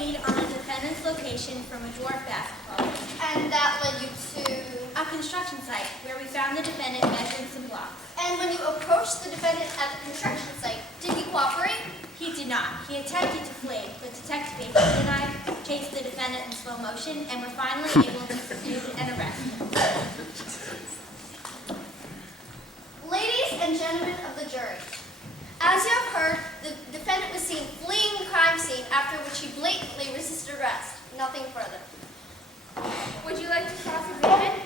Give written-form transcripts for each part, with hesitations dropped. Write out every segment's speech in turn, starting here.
lead on the defendant's location from a dwarf basketball And that led you to... a construction site where we found the defendant measuring some blocks. And when you approached the defendant at the construction site, did he cooperate? He did not. He attempted to flee, but Detective Bates and I chased the defendant in slow motion and were finally able to pursue and arrest him. Ladies and gentlemen of the jury, as you have heard, the defendant was seen fleeing the crime scene, after which he blatantly resisted arrest. Nothing further. Would you like to cross-examine?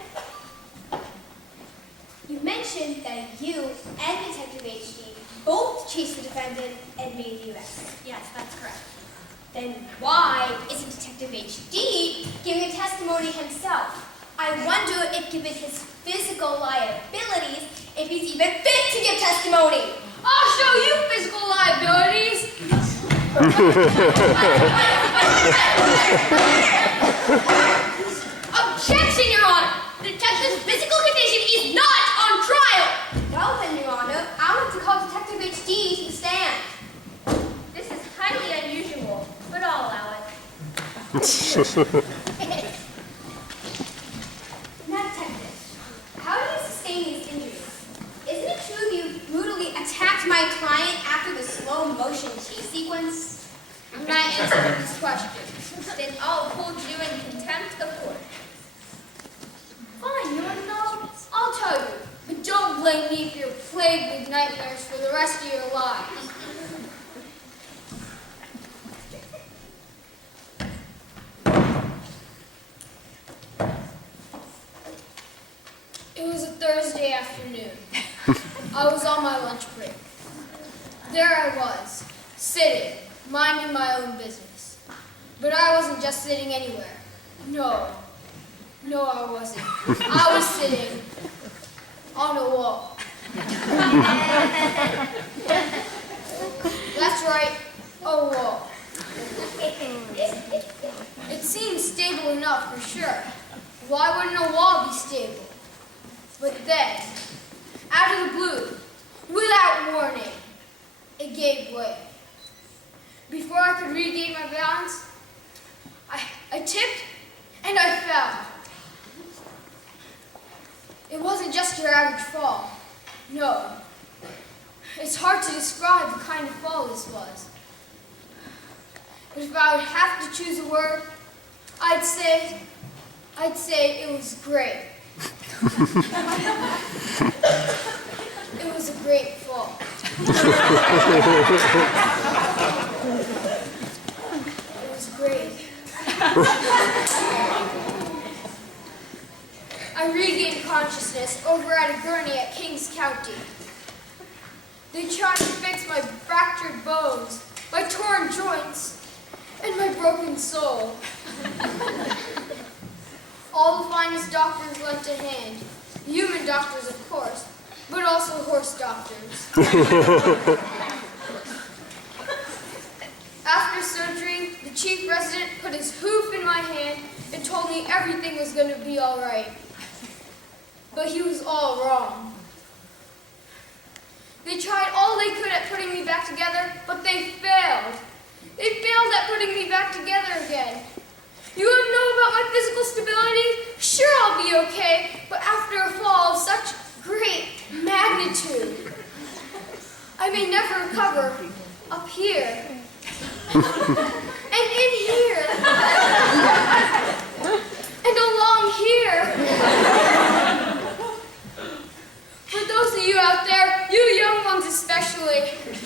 You mentioned that you and Detective HD both chased the defendant and made the arrest. Yes, that's correct. Then why isn't Detective HD giving a testimony himself? I wonder if, given his physical liabilities, if he's even fit to give testimony. I'll show you physical liabilities. Objection, Your Honor. The detective's physical condition is not on trial. Well then, Your Honor, I'll have to call Detective HD to the stand. This is highly unusual, but I'll allow it. Now, Detective, how do you sustain these injuries? Isn't it true you brutally attacked my client after the slow motion chase sequence? I'm not answering this question. Then I'll hold you in contempt of court. Fine, you want to know? I'll tell you. But don't blame me if you're plagued with nightmares for the rest of your lives. It was a Thursday afternoon. I was on my lunch break. There I was, sitting, minding my own business. But I wasn't just sitting anywhere. No, I wasn't. I was sitting on a wall. That's right, a wall. It seemed stable enough for sure. Why wouldn't a wall be stable? But then, out of the blue, without warning, it gave way. Before I could regain my balance, I tipped and I fell. It wasn't just your average fall. No. It's hard to describe the kind of fall this was. But if I would have to choose a word, I'd say it was great. It was a great fall. It was great. I regained consciousness over at a gurney at Kings County. They tried to fix my fractured bones, my torn joints, and my broken soul. All the finest doctors lent a hand. Human doctors, of course, but also horse doctors. After surgery, the chief resident put his hoof in my hand and told me everything was going to be all right. But he was all wrong. They tried all they could at putting me back together, but they failed. They failed at putting me back together again. You want to know about my physical stability? Sure, I'll be okay, but after a fall of such great magnitude, I may never recover up here. And in here. And along here. For those of you out there, you young ones especially,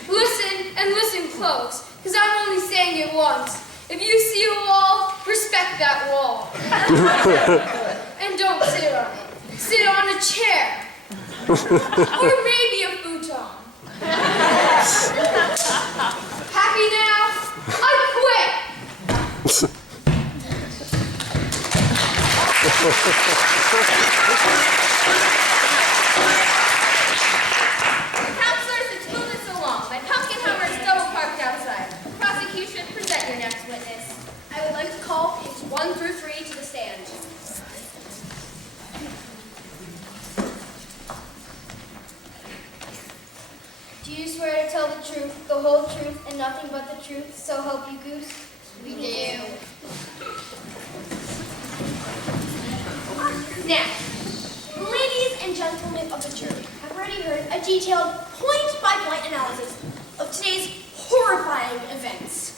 listen and listen close, because I'm only saying it once. If you see a wall, respect that wall. And don't sit on it. Sit on a chair. Or maybe a futon. Happy now? I quit! Counselors, it's moving along. My pumpkin hummer is double parked outside. Prosecution, present your next witness. I would like to call pages 1 through 3 to the stand. Do you swear to tell the truth, the whole truth, and nothing but the truth, so help you goose? We do. Now, ladies and gentlemen of the jury have already heard a detailed point-by-point analysis of today's horrifying events.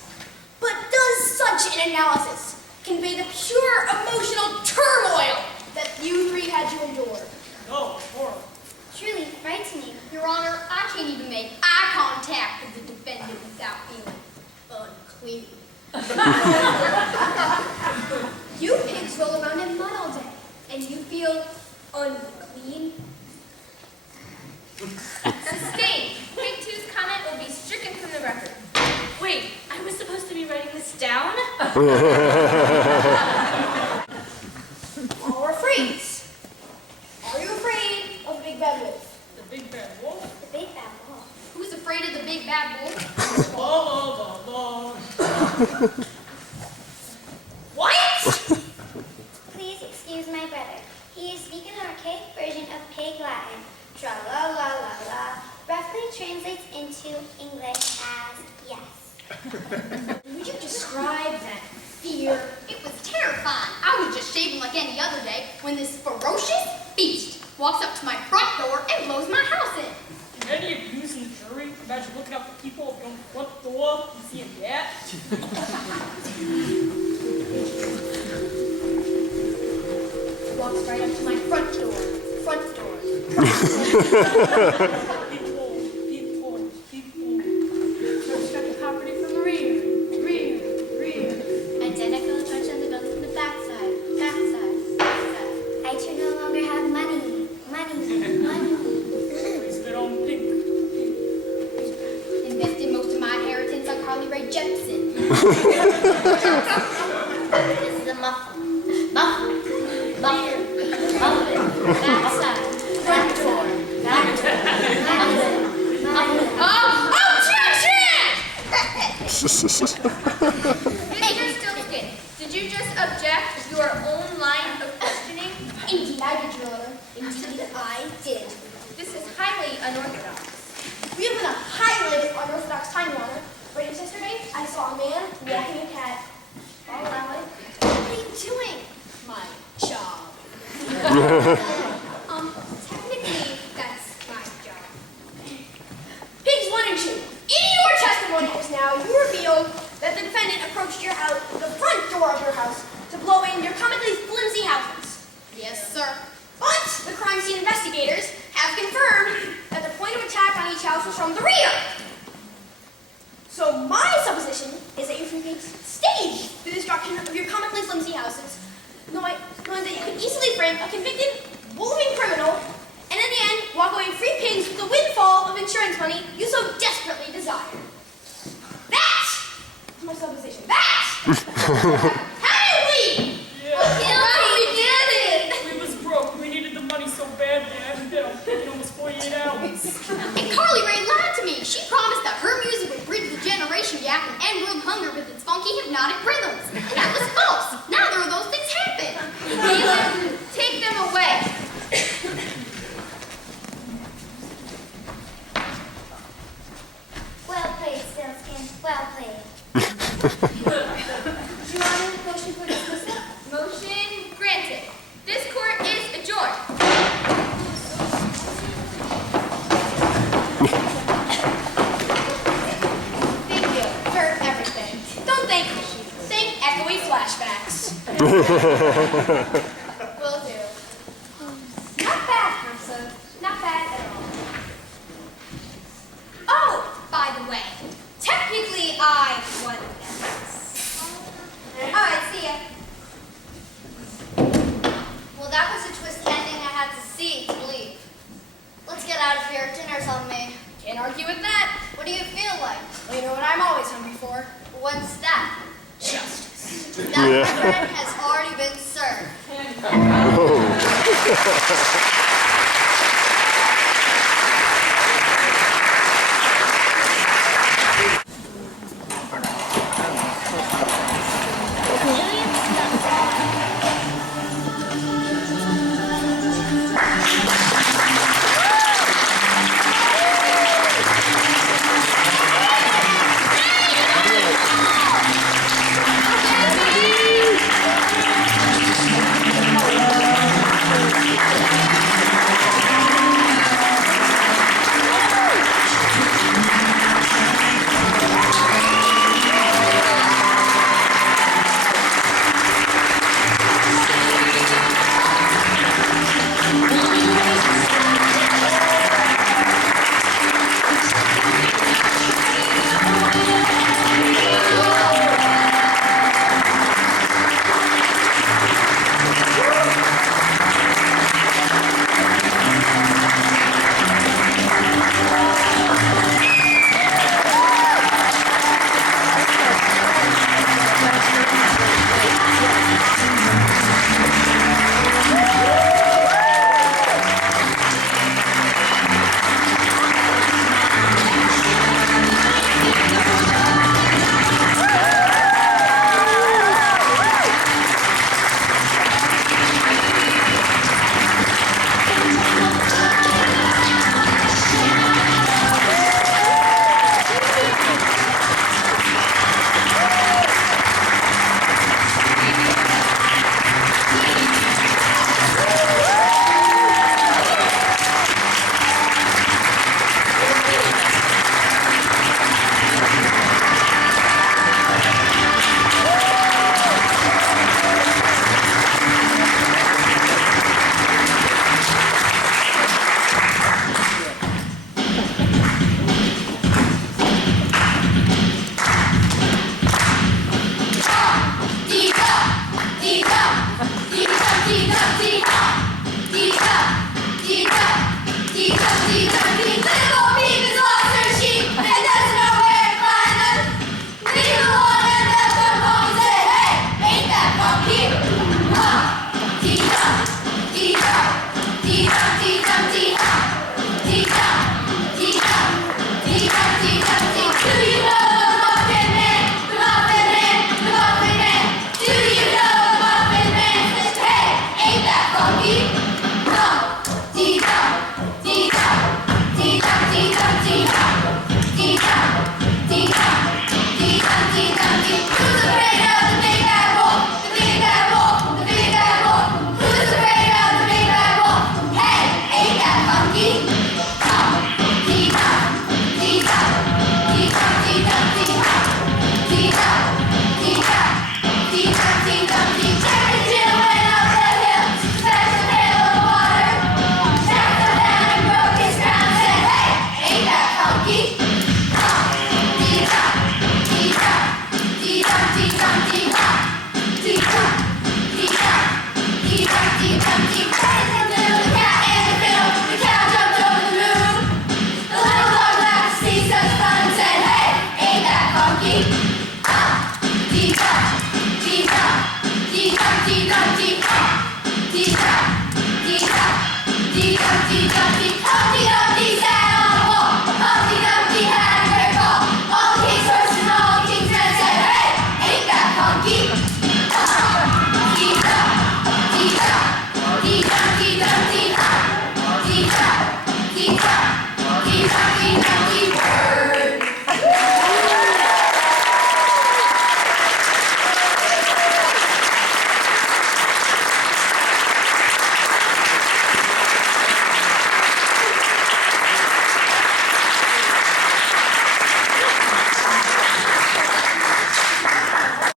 But does such an analysis convey the pure emotional turmoil that you three had to endure? No, horrible. Truly frightening. Your Honor, I can't even make eye contact with the defendant without feeling unclean. You pigs roll around in mud all day, and you feel unclean? Sustained. Pig 2's comment will be stricken from the record. Wait, I was supposed to be writing this down? Or freeze. Are you afraid of the big bad wolf? The big bad wolf? The big bad wolf. Who's afraid of the big bad wolf? What? Please excuse my brother. He is speaking an archaic version of Pig Latin. Tra la la la la. Roughly translates into English as yes. Would you describe that fear? It was terrifying. I was just shaving like any other day when this ferocious beast walks up to my front door and blows my house in. Can any of you in the jury imagine looking out the people of your own front door and seeing that? Walks right up to my front door. Front door. People. Got the property from the rear. Identical twins on the building from the backside. Backside. I too no longer have money. Money. Is their own pink. Invested most of my inheritance on Carly Rae Jepsen. This is a muffin. Muffin. Backside. Front door. Back door. Mr. Stilskin, did you just object to your own line of questioning? Indeed, I did, Your Honor. Indeed, I did. This is highly unorthodox. We live in a highly unorthodox time, Your Honor. Right just yesterday, I saw a man walking a cat. All around like, What are you doing? my job. Technically, that's my job. Pigs 1 and 2. In your testimony just now, you revealed that the defendant approached your house, the front door of your house, to blow in your comically flimsy houses. Yes, sir. But the crime scene investigators have confirmed that the point of attack on each house was from the rear. So my supposition is that you staged the destruction of your comically flimsy houses, knowing that you could easily frame a convicted, bullying criminal, and in the end, walk away free pigs with the windfall of insurance money you so desperately desire. That's my supposition. How did we? Yeah. We did it! We was broke. We needed the money so bad that I haven't been on in almost 48 hours. And Carly Rae lied to me. She promised that her music would bridge the generation gap and end world hunger with its funky hypnotic rhythms. That was false. Neither of those things happened. Galen, take them away. Well played, Stillskin. Well played. Your Honor, motion for dismissal? Motion granted. This court is adjourned. Thank you for everything. Don't thank me. Thank echoey flashbacks. Will do. Not bad, Hamza. Not bad at all. Oh, by the way, technically I won this. Alright, see ya. Well, that was a twist ending I had to see to believe. Let's get out of here. Dinner's on me. Can't argue with that. What do you feel like? Well, you know what I'm always hungry for? What's that? Justice. That, my friend, has already been served.